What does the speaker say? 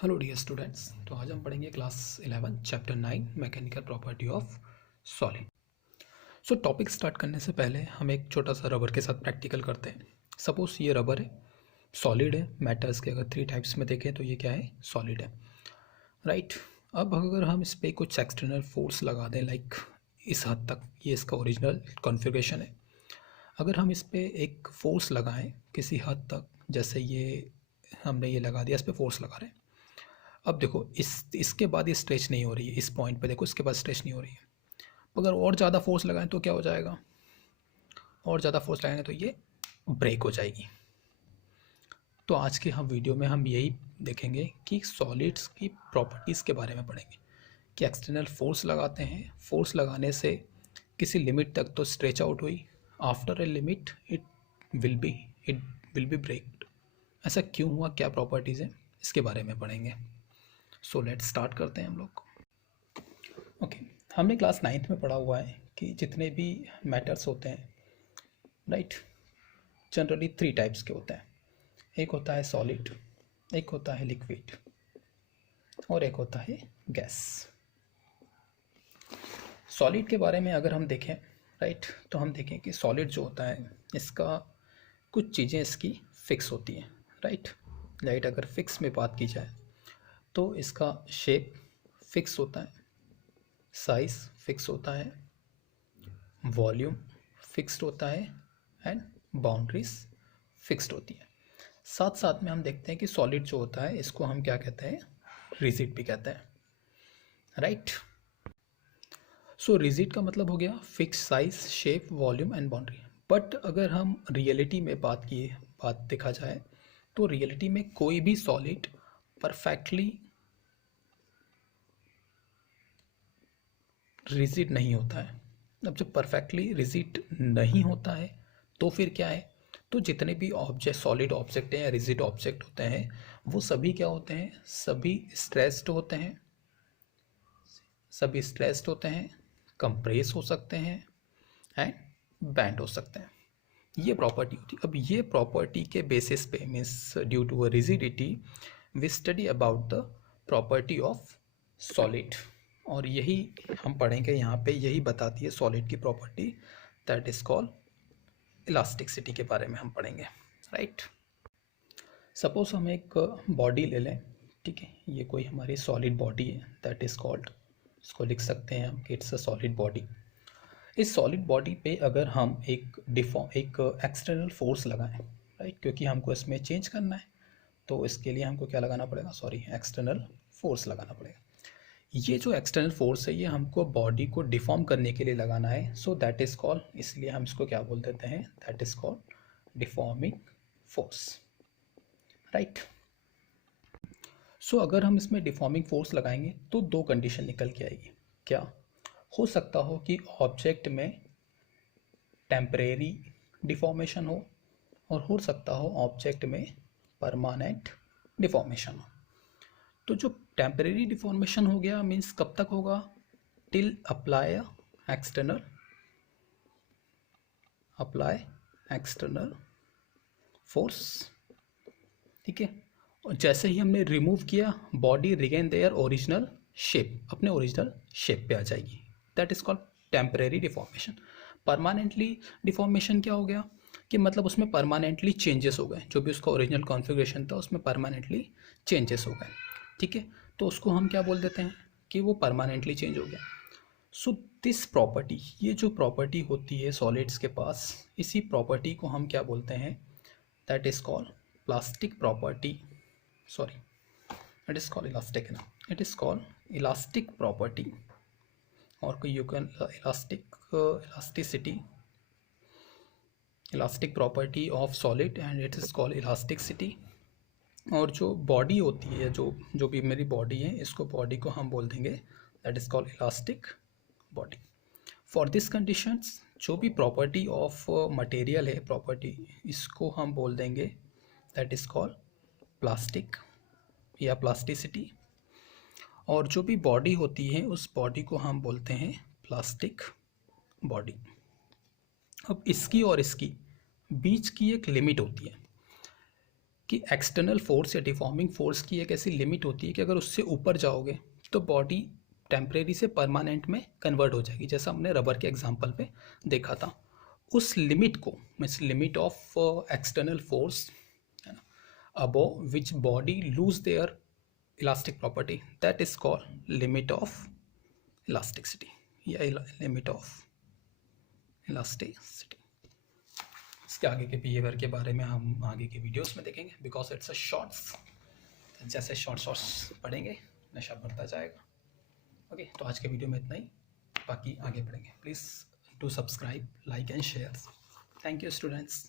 Hello dear students. तो आज हम पढ़ेंगे class 11 chapter 9 mechanical property of solid. So topic start करने से पहले हम एक छोटा सा रबर के साथ प्रैक्टिकल करते हैं। सपोज ये रबर है, सॉलिड है। मेटल्स के अगर 3 टाइप्स में देखें तो ये क्या है, सॉलिड है, राइट। अब अगर हम इस पर कुछ एक्सटर्नल फोर्स लगा दें, लाइक इस हद तक ये इसका ओरिजिनल कॉन्फ़िगरेशन है। अगर हम इस पर एक फोर्स लगाएं किसी हद तक, जैसे ये हमने ये लगा दिया, इस पर फोर्स लगा रहे हैं। अब देखो इसके बाद ये स्ट्रेच नहीं हो रही है, इस पॉइंट पे देखो इसके बाद स्ट्रेच नहीं हो रही है। अगर और ज़्यादा फोर्स लगाएं तो क्या हो जाएगा, और ज़्यादा फोर्स लगाएंगे तो ये ब्रेक हो जाएगी। तो आज के हम वीडियो में हम यही देखेंगे कि सॉलिड्स की प्रॉपर्टीज़ के बारे में पढ़ेंगे कि एक्सटर्नल फोर्स लगाते हैं, फोर्स लगाने से किसी लिमिट तक तो स्ट्रेच आउट हुई, after a limit will be it will be breaked. ऐसा क्यों हुआ, क्या प्रॉपर्टीज़ हैं, इसके बारे में पढ़ेंगे। सो लेट्स स्टार्ट करते हैं हम लोग। ओके, हमने क्लास 9th में पढ़ा हुआ है कि जितने भी मैटर्स होते हैं, राइट, जनरली 3 टाइप्स के होते हैं। एक होता है सॉलिड, एक होता है लिक्विड और एक होता है गैस। सॉलिड के बारे में अगर हम देखें, राइट, तो हम देखें कि सॉलिड जो होता है इसका कुछ चीज़ें इसकी फिक्स होती हैं, राइट। अगर फिक्स में बात की जाए तो इसका शेप फिक्स होता है, साइज़ फिक्स होता है, वॉल्यूम फिक्स्ड होता है एंड बाउंड्रीज फिक्स्ड होती है। साथ साथ में हम देखते हैं कि सॉलिड जो होता है इसको हम क्या कहते हैं, रिजिड भी कहते हैं, राइट। सो रिजिड का मतलब हो गया fix size, shape, volume and boundary. But अगर हम रियलिटी में बात देखा जाए तो रियलिटी में कोई भी सॉलिड परफेक्टली रिजिड नहीं होता है। अब जब परफेक्टली रिजिड नहीं होता है तो फिर क्या है, तो जितने भी ऑब्जेक्ट, सॉलिड ऑब्जेक्ट हैं या रिजिड ऑब्जेक्ट होते हैं, वो सभी क्या होते हैं, सभी स्ट्रेस्ड होते हैं, कंप्रेस हो सकते हैं एंड बैंड हो सकते हैं। ये प्रॉपर्टी होती है। अब ये प्रॉपर्टी के बेसिस पे, means due to a rigidity, we study about the property of solid. और यही हम पढ़ेंगे यहाँ पे, यही बताती है सॉलिड की property, that is called elasticity के बारे में हम पढ़ेंगे, राइट। सपोज हम एक बॉडी ले लें, ठीक है, ये कोई हमारी सॉलिड बॉडी है, दैट इज कॉल्ड, इसको लिख सकते हैं हम कि इट्स अ सॉलिड बॉडी। इस सॉलिड बॉडी पे अगर हम एक एक्सटर्नल फोर्स लगाएं, राइट, क्योंकि हमको इसमें चेंज करना है तो इसके लिए हमको क्या लगाना पड़ेगा, एक्सटर्नल फोर्स लगाना पड़ेगा। ये जो एक्सटर्नल फोर्स है ये हमको बॉडी को डिफॉर्म करने के लिए लगाना है, सो दैट इज़ कॉल्ड, इसलिए हम इसको क्या बोल देते हैं, that is called deforming force, right. So अगर हम इसमें डिफॉर्मिंग फोर्स लगाएंगे तो 2 कंडीशन निकल के आएगी। क्या हो सकता हो कि ऑब्जेक्ट में टेम्परेरी डिफॉर्मेशन हो और हो सकता हो ऑब्जेक्ट में परमानेंट डिफॉर्मेशन हो। तो जो टेम्परेरी डिफॉर्मेशन हो गया मीन्स कब तक होगा, टिल अप्लाई एक्सटर्नल फोर्स, ठीक है। और जैसे ही हमने रिमूव किया, body regain their original shape, अपने ओरिजिनल शेप पे आ जाएगी, that is called temporary deformation. Permanently deformation क्या हो गया कि मतलब उसमें परमानेंटली चेंजेस हो गए, जो भी उसका ओरिजिनल कॉन्फ़िगरेशन था उसमें परमानेंटली चेंजेस हो गए, ठीक है। तो उसको हम क्या बोल देते हैं कि वो परमानेंटली चेंज हो गया। सो दिस प्रॉपर्टी, ये जो प्रॉपर्टी होती है सॉलिड्स के पास, इसी प्रॉपर्टी को हम क्या बोलते हैं, that is called plastic property, sorry it is called elastic ना, it is called elastic property, और you can elastic property of solid and it is called elasticity. और जो बॉडी होती है, जो भी मेरी बॉडी है, इसको बॉडी को हम बोल देंगे that is called elastic body. For this conditions जो भी प्रॉपर्टी ऑफ मटेरियल है, प्रॉपर्टी, इसको हम बोल देंगे दैट इज कॉल्ड प्लास्टिक या प्लास्टिसिटी। और जो भी बॉडी होती है उस बॉडी को हम बोलते हैं प्लास्टिक बॉडी। अब इसकी और इसकी बीच की एक लिमिट होती है कि एक्सटर्नल फोर्स या डिफॉर्मिंग फोर्स की एक ऐसी लिमिट होती है कि अगर उससे ऊपर जाओगे तो बॉडी टेम्परेरी से परमानेंट में कन्वर्ट हो जाएगी, जैसा हमने रबर के एग्जांपल पे देखा था। उस लिमिट को, means limit of external force है ना, above which body lose their elastic property, that is called limit of elasticity या लिमिट ऑफ इलास्टिसिटी। इसके आगे के बिहेवियर के बारे में हम आगे के वीडियोस में देखेंगे, बिकॉज इट्स अ शॉर्ट्स। जैसे शॉर्ट्स पढ़ेंगे नशा बढ़ता जाएगा। ओके, तो आज के वीडियो में इतना ही, बाकी आगे पढ़ेंगे। Please do subscribe, like and share. Thank you students.